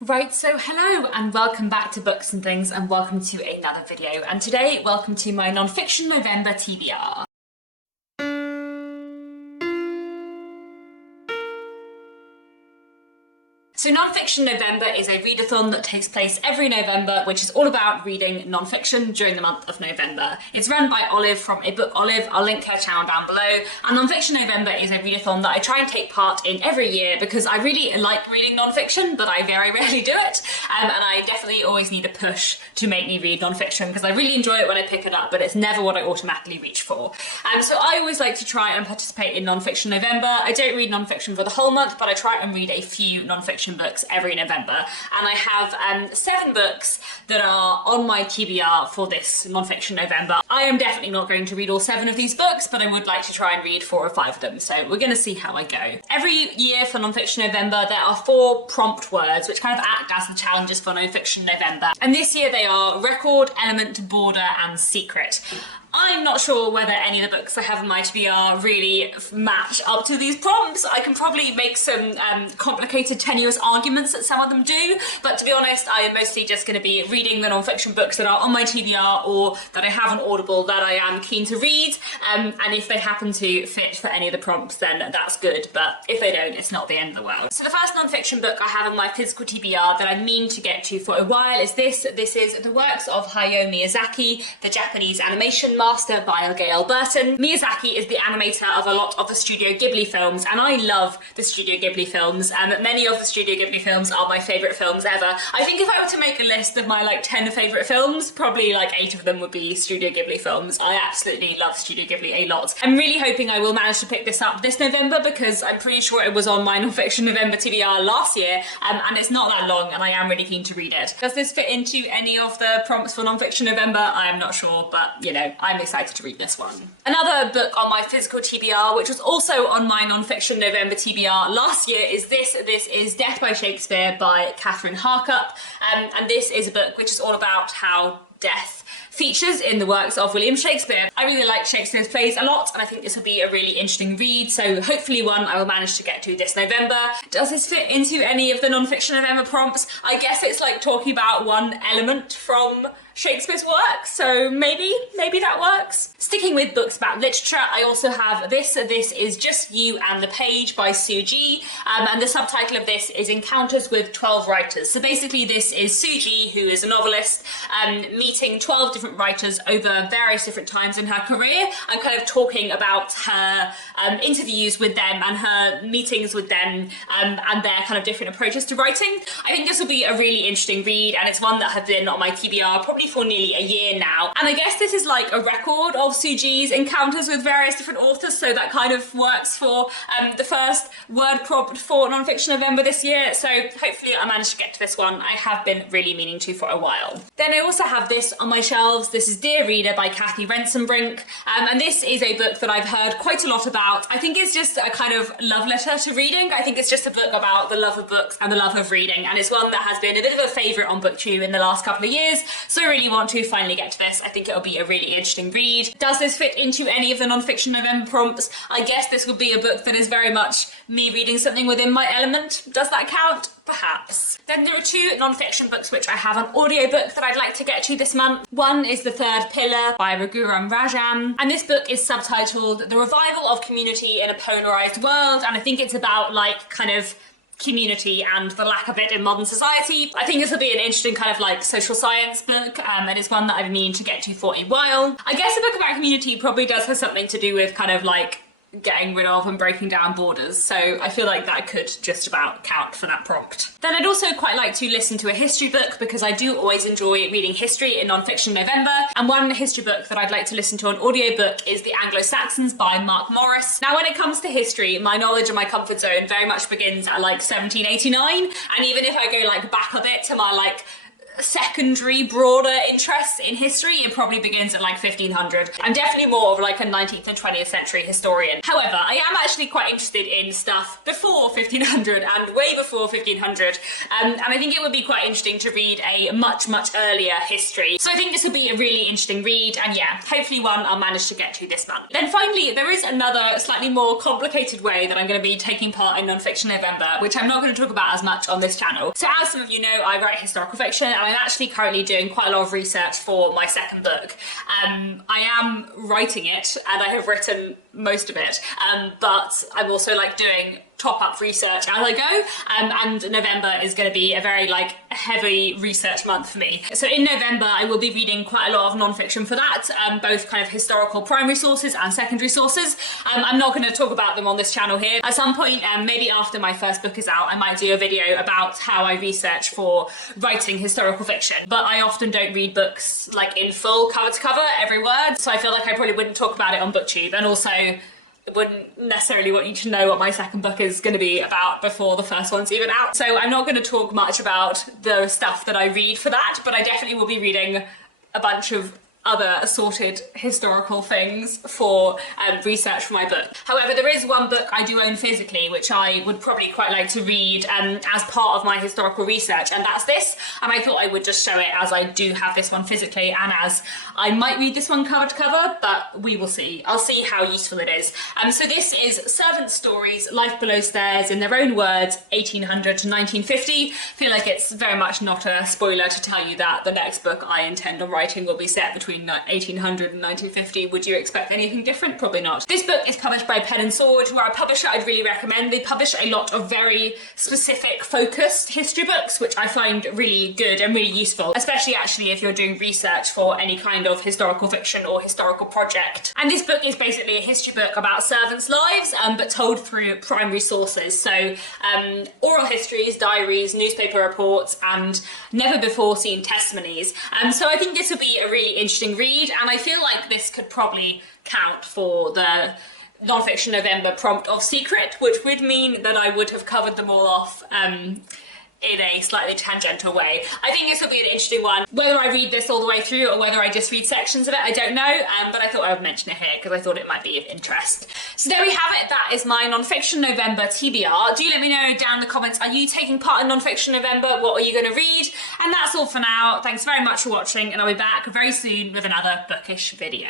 Right, so hello and welcome back to Books and Things and welcome to another video. And today, welcome to my non-fiction November TBR. So Non-Fiction November is a readathon that takes place every November, which is all about reading non-fiction during the month of November. It's run by Olive from abookolive. I'll link her channel down below. And Non-Fiction November is a readathon that I try and take part in every year because I really like reading non-fiction, but I very rarely do it. And I definitely always need a push to make me read non-fiction because I really enjoy it when I pick it up, but it's never what I automatically reach for. So I always like to try and participate in Non-Fiction November. I don't read non-fiction for the whole month, but I try and read a few non-fiction books every November, and I have 7 books that are on my TBR for this non-fiction November. I am definitely not going to read all 7 of these books, but I would like to try and read 4 or 5 of them, so we're going to see how I go. Every year for non-fiction November there are 4 prompt words which kind of act as the challenges for non-fiction November, and this year they are record, element, border and secret. I'm not sure whether any of the books I have in my TBR really match up to these prompts. I can probably make some complicated, tenuous arguments that some of them do, but to be honest, I am mostly just going to be reading the non-fiction books that are on my TBR or that I have on Audible that I am keen to read, and if they happen to fit for any of the prompts, then that's good, but if they don't, it's not the end of the world. So the first non-fiction book I have on my physical TBR that I mean to get to for a while is this. This is the works of Hayao Miyazaki, the Japanese animation master by Gail Burton. Miyazaki is the animator of a lot of the Studio Ghibli films, and I love the Studio Ghibli films, and many of the Studio Ghibli films are my favourite films ever. I think if I were to make a list of my 10 favourite films, probably 8 of them would be Studio Ghibli films. I absolutely love Studio Ghibli a lot. I'm really hoping I will manage to pick this up this November because I'm pretty sure it was on my non-fiction November TBR last year, and it's not that long and I am really keen to read it. Does this fit into any of the prompts for non-fiction November? I am not sure, but I'm excited to read this one. Another book on my physical TBR, which was also on my non-fiction November TBR last year, is this. This is Death by Shakespeare by Catherine Harkup, and this is a book which is all about how death features in the works of William Shakespeare. I really like Shakespeare's plays a lot, and I think this will be a really interesting read, so hopefully one I will manage to get to this November. Does this fit into any of the non-fiction November prompts? I guess it's like talking about one element from Shakespeare's work, so maybe that works. Sticking with books about literature, I also have this. This is Just You and the Page by Suji, and the subtitle of this is Encounters with 12 Writers. So basically this is Suji, who is a novelist, meeting 12 different writers over various different times in her career and kind of talking about her interviews with them and her meetings with them, and their kind of different approaches to writing. I think this will be a really interesting read, and it's one that has been on my TBR probably for nearly a year now. And I guess this is like a record of Suji's encounters with various different authors, so that kind of works for the first word prompt for non-fiction November this year, so hopefully I managed to get to this one. I have been really meaning to for a while. Then I also have this on my shelves. This is Dear Reader by Kathy Rensenbrink, and this is a book that I've heard quite a lot about. I think it's just a kind of love letter to reading. I think it's just a book about the love of books and the love of reading, and it's one that has been a bit of a favourite on BookTube in the last couple of years, so I really want to finally get to this. I think it'll be a really interesting read. Does this fit into any of the non-fiction November prompts? I guess this would be a book that is very much me reading something within my element. Does that count? Perhaps. Then there are 2 non-fiction books which I have on audiobook that I'd like to get to this month. One is The Third Pillar by Raghuram Rajam, and this book is subtitled The Revival of Community in a Polarised World, and I think it's about kind of community and the lack of it in modern society. I think this will be an interesting kind of social science book, and it's one that I've been meaning to get to for a while. I guess a book about community probably does have something to do with kind of getting rid of and breaking down borders, so I feel like that could just about count for that prompt. Then I'd also quite like to listen to a history book because I do always enjoy reading history in non-fiction November, and one history book that I'd like to listen to on audiobook is The AngloSaxons by Mark Morris. Now when it comes to history, my knowledge and my comfort zone very much begins at 1789, and even if I go back a bit to my secondary, broader interests in history, it probably begins at like 1500. I'm definitely more of like a 19th and 20th century historian. However, I am actually quite interested in stuff before 1500 and way before 1500, and I think it would be quite interesting to read a much earlier history. So I think this will be a really interesting read, and yeah, hopefully one I'll manage to get to this month. Then finally, there is another slightly more complicated way that I'm going to be taking part in Non-Fiction November, which I'm not going to talk about as much on this channel. So as some of you know, I write historical fiction, and I'm actually currently doing quite a lot of research for my second book. I am writing it, and I have written most of it, but I'm also like doing top-up research as I go, and November is going to be a very like heavy research month for me. So in November I will be reading quite a lot of non-fiction for that, both kind of historical primary sources and secondary sources. I'm not going to talk about them on this channel here. At some point, maybe after my first book is out, I might do a video about how I research for writing historical fiction, but I often don't read books like in full cover to cover, every word, so I feel like I probably wouldn't talk about it on BookTube, and also wouldn't necessarily want you to know what my second book is going to be about before the first one's even out. So I'm not going to talk much about the stuff that I read for that, but I definitely will be reading a bunch of other assorted historical things for research for my book. However, there is one book I do own physically which I would probably quite like to read as part of my historical research, and that's this, and I thought I would just show it as I do have this one physically, and as I might read this one cover to cover, but we will see. I'll see how useful it is. So this is Servant Stories, Life Below Stairs, in their own words, 1800 to 1950. I feel like it's very much not a spoiler to tell you that the next book I intend on writing will be set between 1800 and 1950. Would you expect anything different? Probably not. This book is published by Pen and Sword, who are a publisher I'd really recommend. They publish a lot of very specific, focused history books, which I find really good and really useful, especially actually if you're doing research for any kind of historical fiction or historical project. And this book is basically a history book about servants' lives, but told through primary sources. So oral histories, diaries, newspaper reports, and never before seen testimonies. So I think this will be a really interesting read, and I feel like this could probably count for the Non-Fiction November prompt of secret, which would mean that I would have covered them all off in a slightly tangential way. I think this will be an interesting one. Whether I read this all the way through or whether I just read sections of it, I don't know, but I thought I would mention it here because I thought it might be of interest. So there we have it. That is my Non-Fiction November TBR. Do let me know down in the comments, are you taking part in Non-Fiction November? What are you going to read? And that's all for now. Thanks very much for watching, and I'll be back very soon with another bookish video.